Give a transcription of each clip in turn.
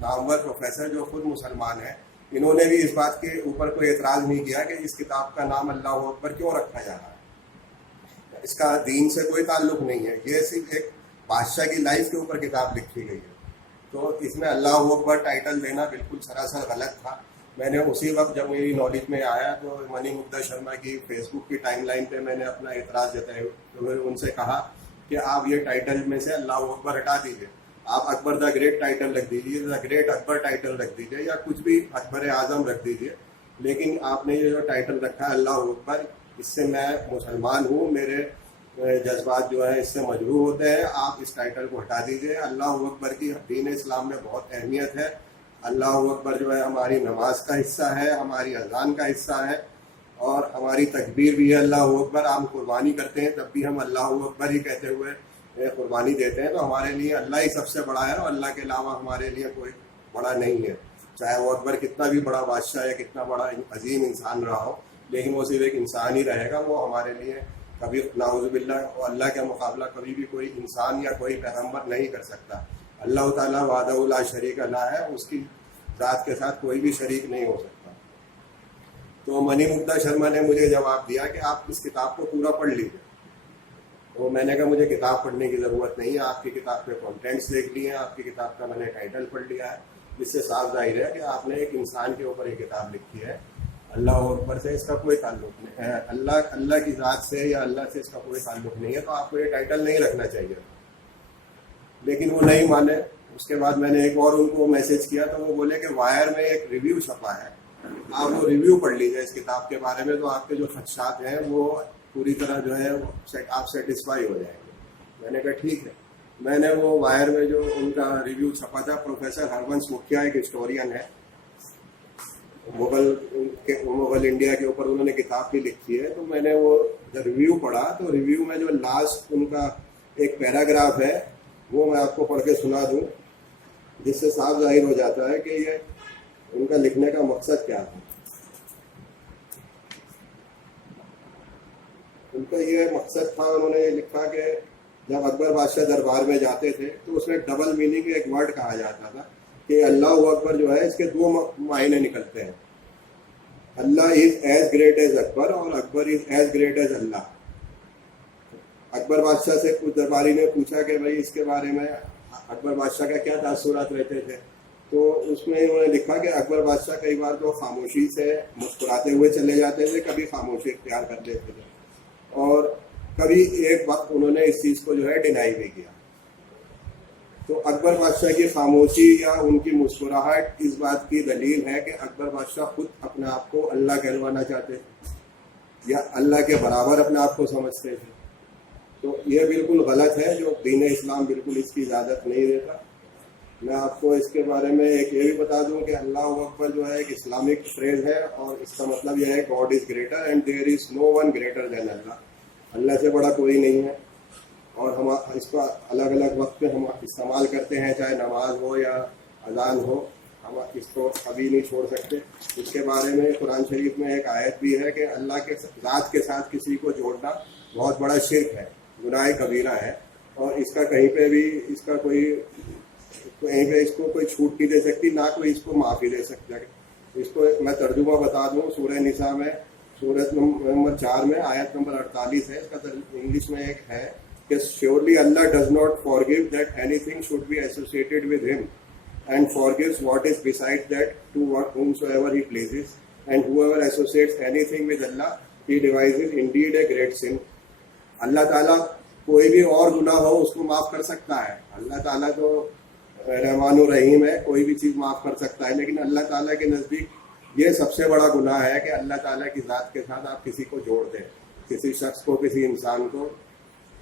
نامور پروفیسر جو خود مسلمان ہیں، انہوں نے بھی اس بات کے اوپر کوئی اعتراض نہیں کیا کہ اس کتاب کا نام اللہ اکبر کیوں رکھا جا رہا ہے، اس کا دین سے کوئی تعلق نہیں ہے، یہ صرف ایک بادشاہ کی لائف کے اوپر کتاب لکھی گئی ہے۔ تو اس میں اللہ اکبر ٹائٹل دینا بالکل سراسر غلط تھا۔ میں نے اسی وقت جب میری نالج میں آیا تو منی مگدھا شرما کی فیس بک کی ٹائم لائن پہ میں نے اپنا اعتراض جتایا، تو میں ان سے کہا کہ آپ یہ ٹائٹل میں سے اللہ اکبر ہٹا دیجیے، آپ اکبر دا گریٹ ٹائٹل رکھ دیجیے، دا گریٹ اکبر ٹائٹل رکھ دیجیے، یا کچھ بھی اکبر اعظم رکھ دیجیے، لیکن آپ نے یہ جو ٹائٹل رکھا ہے اللہ اکبر، اس سے میں مسلمان ہوں، میرے جذبات جو ہے اس سے مجروح ہوتے ہیں، آپ اس ٹائٹل کو ہٹا دیجیے۔ اللہ اکبر کی دین اسلام میں بہت اہمیت ہے، اللہ اکبر جو ہے ہماری نماز کا حصہ ہے، ہماری اذان کا حصہ ہے، اور ہماری تکبیر بھی ہے اللہ اکبر۔ ہم قربانی کرتے ہیں تب بھی ہم اللہ اکبر ہی کہتے ہوئے قربانی دیتے ہیں، تو ہمارے لیے اللہ ہی سب سے بڑا ہے، اور اللہ کے علاوہ ہمارے لیے کوئی بڑا نہیں ہے، چاہے وہ اکبر کتنا بھی بڑا بادشاہ یا کتنا بڑا عظیم انسان رہا ہو، لیکن وہ صرف ایک انسان ہی رہے گا، وہ ہمارے لیے کبھی نعوذ باللہ اللہ کا مقابلہ کبھی بھی کوئی انسان یا کوئی پیغمبر نہیں کر سکتا۔ اللہ تعالیٰ وحدہ لا شریک اللہ ہے، اس کی ذات کے ساتھ کوئی بھی شریک نہیں ہو سکتا۔ تو منی مگدھا شرما نے مجھے جواب دیا کہ آپ اس کتاب کو پورا پڑھ لیجیے۔ تو میں نے کہا مجھے کتاب پڑھنے کی ضرورت نہیں ہے، آپ کی کتاب کے کانٹینٹس دیکھ لیے ہیں، آپ کی کتاب کا میں نے ٹائٹل پڑھ لیا ہے، جس سے صاف ظاہر ہے کہ آپ نے ایک انسان کے اوپر ایک کتاب لکھی ہے، اللہ اکبر سے اس کا کوئی تعلق نہیں ہے، اللہ کی ذات سے یا اللہ سے اس کا کوئی تعلق نہیں ہے، تو آپ کو یہ ٹائٹل نہیں رکھنا چاہیے۔ لیکن وہ نہیں مانے۔ اس کے بعد میں نے ایک اور ان کو میسج کیا تو وہ بولے کہ وائر میں ایک ریویو چھپا ہے، آپ وہ ریویو پڑھ لیجیے اس کتاب کے بارے میں، تو آپ کے جو خدشات ہیں وہ پوری طرح جو ہے آپ سیٹسفائی ہو جائیں گے۔ میں نے کہا ٹھیک ہے۔ میں نے وہ وائر میں جو ان کا ریویو چھپا تھا، پروفیسر ہرونس مکھیا ایک ہسٹورین ہے، مغل انڈیا کے اوپر انہوں نے کتاب بھی لکھی ہے، تو میں نے وہ ریویو پڑھا، تو ریویو میں جو لاسٹ ان کا ایک پیراگراف ہے وہ میں آپ کو پڑھ کے سنا دوں، جس سے صاف ظاہر ہو جاتا ہے کہ یہ ان کا لکھنے کا مقصد کیا تھا۔ ان کا یہ مقصد تھا، انہوں نے یہ لکھا کہ جب اکبر بادشاہ دربار میں جاتے تھے تو اس میں ڈبل میننگ ایک ورڈ کہا جاتا تھا کہ اللہ اکبر جو ہے اس کے دو معنی نکلتے ہیں، اللہ از ایز گریٹ ایز اکبر اور اکبر از ایز گریٹ ایز اللہ۔ اکبر بادشاہ سے کچھ درباری نے پوچھا کہ بھائی اس کے بارے میں اکبر بادشاہ کا کیا تاثرات رہتے تھے، تو اس میں انہوں نے لکھا کہ اکبر بادشاہ کئی بار تو خاموشی سے مسکراتے ہوئے چلے جاتے تھے، کبھی خاموشی اختیار کر لیتے تھے، اور کبھی ایک وقت انہوں نے اس چیز کو جو ہے ڈینائی بھی کیا۔ تو اکبر بادشاہ کی خاموشی یا ان کی مسکراہٹ اس بات کی دلیل ہے کہ اکبر بادشاہ خود اپنے آپ کو اللہ کہلوانا چاہتے تھے یا اللہ کے برابر اپنے آپ کو سمجھتے تھے۔ تو یہ بالکل غلط ہے، جو دین اسلام بالکل اس کی اجازت نہیں دیتا۔ میں آپ کو اس کے بارے میں ایک یہ بھی بتا دوں کہ اللہ اکبر جو ہے ایک اسلامک فریز ہے، اور اس کا مطلب یہ ہے God is greater and there is no one greater than Allah, Allah سے بڑا کوئی نہیں ہے، اور ہم اس کا الگ الگ وقت پہ ہم استعمال کرتے ہیں، چاہے نماز ہو یا اذان ہو، ہم اس کو کبھی نہیں چھوڑ سکتے۔ اس کے بارے میں قرآن شریف میں ایک آیت بھی ہے کہ اللہ کے ذات کے ساتھ کسی کو جوڑنا بہت بڑا شرک ہے، گناہ کبیرہ ہے، اور اس کا کہیں پہ بھی اس کا کہیں پہ اس کو کوئی چھوٹ نہیں دے سکتی، نہ کوئی اس کو معافی دے سکتا ہے۔ اس کو میں ترجمہ بتا دوں، سورہ نساء میں سورت نمبر 4 میں آیت نمبر 48 ہے، اس کا انگلش میں ایک ہے کہ surely Allah does not forgive that anything should be associated with him and forgives what is besides that to whomsoever he pleases, and whoever associates anything with Allah he devises indeed a great sin۔ اللہ تعالیٰ کوئی بھی اور گناہ ہو اس کو معاف کر سکتا ہے، اللہ تعالیٰ تو رحمان الرحیم ہے، کوئی بھی چیز معاف کر سکتا ہے، لیکن اللہ تعالیٰ کے نزدیک یہ سب سے بڑا گناہ ہے کہ اللہ تعالیٰ کی ذات کے ساتھ آپ کسی کو جوڑ دیں، کسی شخص کو، کسی انسان کو۔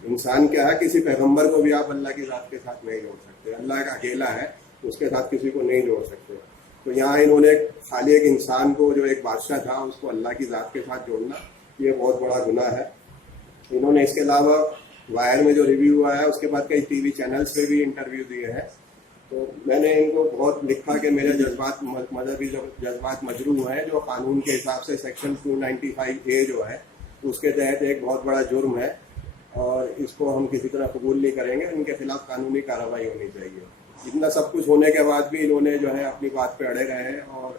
انسان کیا ہے، کسی پیغمبر کو بھی آپ اللہ کی ذات کے ساتھ نہیں جوڑ سکتے، اللہ کا اکیلا ہے، اس کے ساتھ کسی کو نہیں جوڑ سکتے۔ تو یہاں انہوں نے خالی ایک انسان کو جو ایک بادشاہ تھا اس کو اللہ کی ذات کے ساتھ جوڑنا، یہ بہت بڑا گناہ ہے۔ انہوں نے اس کے علاوہ وائر میں جو ریویو ہوا ہے اس کے بعد کئی ٹی وی چینلز پہ بھی انٹرویو دیے ہیں، تو میں نے ان کو بہت لکھا کہ میرے جذبات مذہبی جذبات مجروح ہیں، جو قانون کے حساب سے سیکشن 295A جو ہے اس کے تحت ایک بہت بڑا جرم ہے، اور اس کو ہم کسی طرح قبول نہیں کریں گے، ان کے خلاف قانونی کارروائی ہونی چاہیے۔ اتنا سب کچھ ہونے کے بعد بھی انہوں نے جو ہے اپنی بات پہ اڑے رہے اور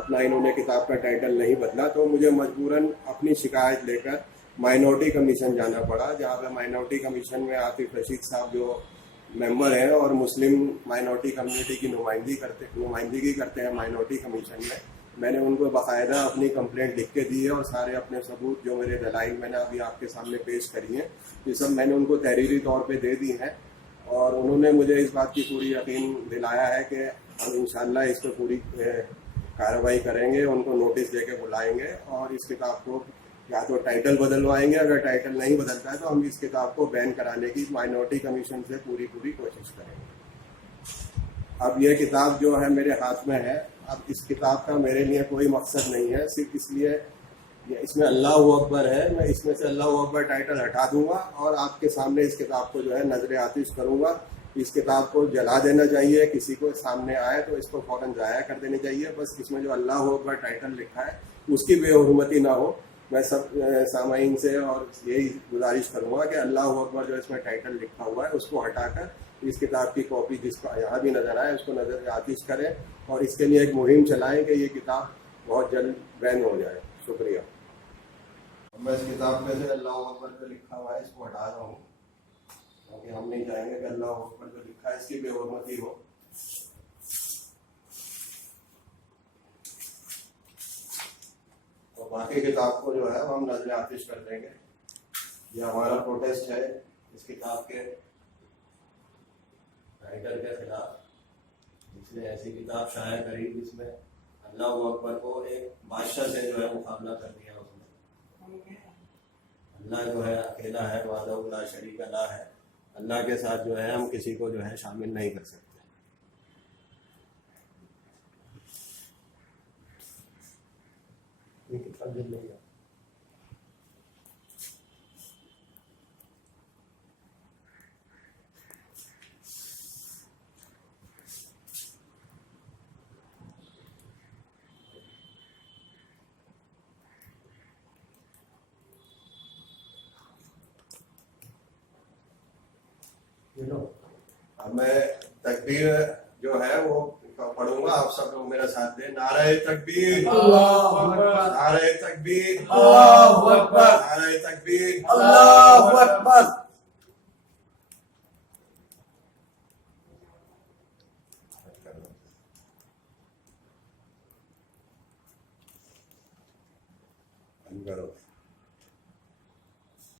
اپنا انہوں نے کتاب کا ٹائٹل نہیں بدلا، تو مجھے مجبوراً اپنی شکایت لے کر مائنورٹی کمیشن جانا پڑا، جہاں پہ مائنورٹی کمیشن میں عاطف رشید صاحب جو ممبر ہیں اور مسلم مائنورٹی کمیونٹی کی نمائندگی کرتے ہیں مائنورٹی کمیشن میں نے ان کو باقاعدہ اپنی کمپلینٹ لکھ کے دی ہے، اور سارے اپنے ثبوت جو میرے دلائل میں نے ابھی آپ کے سامنے پیش کری ہیں یہ سب میں نے ان کو تحریری طور پہ دے دی ہیں، اور انہوں نے مجھے اس بات کی پوری یقین دلایا ہے کہ ہم انشاءاللہ اس پہ پوری کارروائی کریں گے، ان کو نوٹس دے کے بلائیں گے اور اس کتاب کو یا تو ٹائٹل بدلوائیں گے، اگر ٹائٹل نہیں بدلتا ہے تو ہم اس کتاب کو بین کرانے کی مائنورٹی کمیشن سے پوری کوشش کریں گے۔ اب یہ کتاب جو ہے میرے ہاتھ میں ہے، اب اس کتاب کا میرے لیے کوئی مقصد نہیں ہے، صرف اس لیے اس میں اللہ اکبر ہے، میں اس میں سے اللہ اکبر ٹائٹل ہٹا دوں گا اور آپ کے سامنے اس کتاب کو جو ہے نظر آتش کروں گا۔ اس کتاب کو جلا دینا چاہیے، کسی کو سامنے آئے تو اس کو فوراً ضائع کر دینی چاہیے، بس اس میں جو اللہ اکبر ٹائٹل لکھا ہے اس کی بے حرمتی نہ ہو۔ میں سب سامعین سے اور یہی گزارش کروں گا کہ اللہ اکبر جو اس میں ٹائٹل لکھا ہوا ہے اس کو ہٹا کر اس کتاب کی کاپی جس کو یہاں بھی نظر آئے اس کو نظر آتش کریں، اور اس کے لیے ایک مہم چلائیں کہ یہ کتاب بہت جلد بین ہو جائے۔ شکریہ۔ میں اس کتاب میں سے اللہ اکبر جو لکھا ہوا ہے اس کو ہٹا رہا ہوں، کیونکہ ہم نہیں چاہیں گے کہ اللہ اکبر جو لکھا ہے اس کی بے حرمتی ہو۔ باقی کتاب کو جو ہے ہم نظر آتش کر دیں گے۔ یہ ہمارا پروٹیسٹ ہے اس کتاب کے رائٹر کے خلاف، جس نے ایسی کتاب شائع کری جس میں اللہ اکبر کو ایک بادشاہ سے جو ہے مقابلہ کر دیا۔ اس میں اللہ جو ہے اکیلا ہے، وحدہ لا شریک لا ہے، اللہ کے ساتھ جو ہے ہم کسی کو جو ہے شامل نہیں کر سکتے۔ اب میں تکبیر جو ہے وہ پڑھوں گا، آپ سب لوگ میرا ساتھ دیں۔ نعرہ تکبیر، اللہ اکبر، نعرہ تکبیر، اللہ اکبر، نعرہ تکبیر، اللہ اکبر۔ کرو۔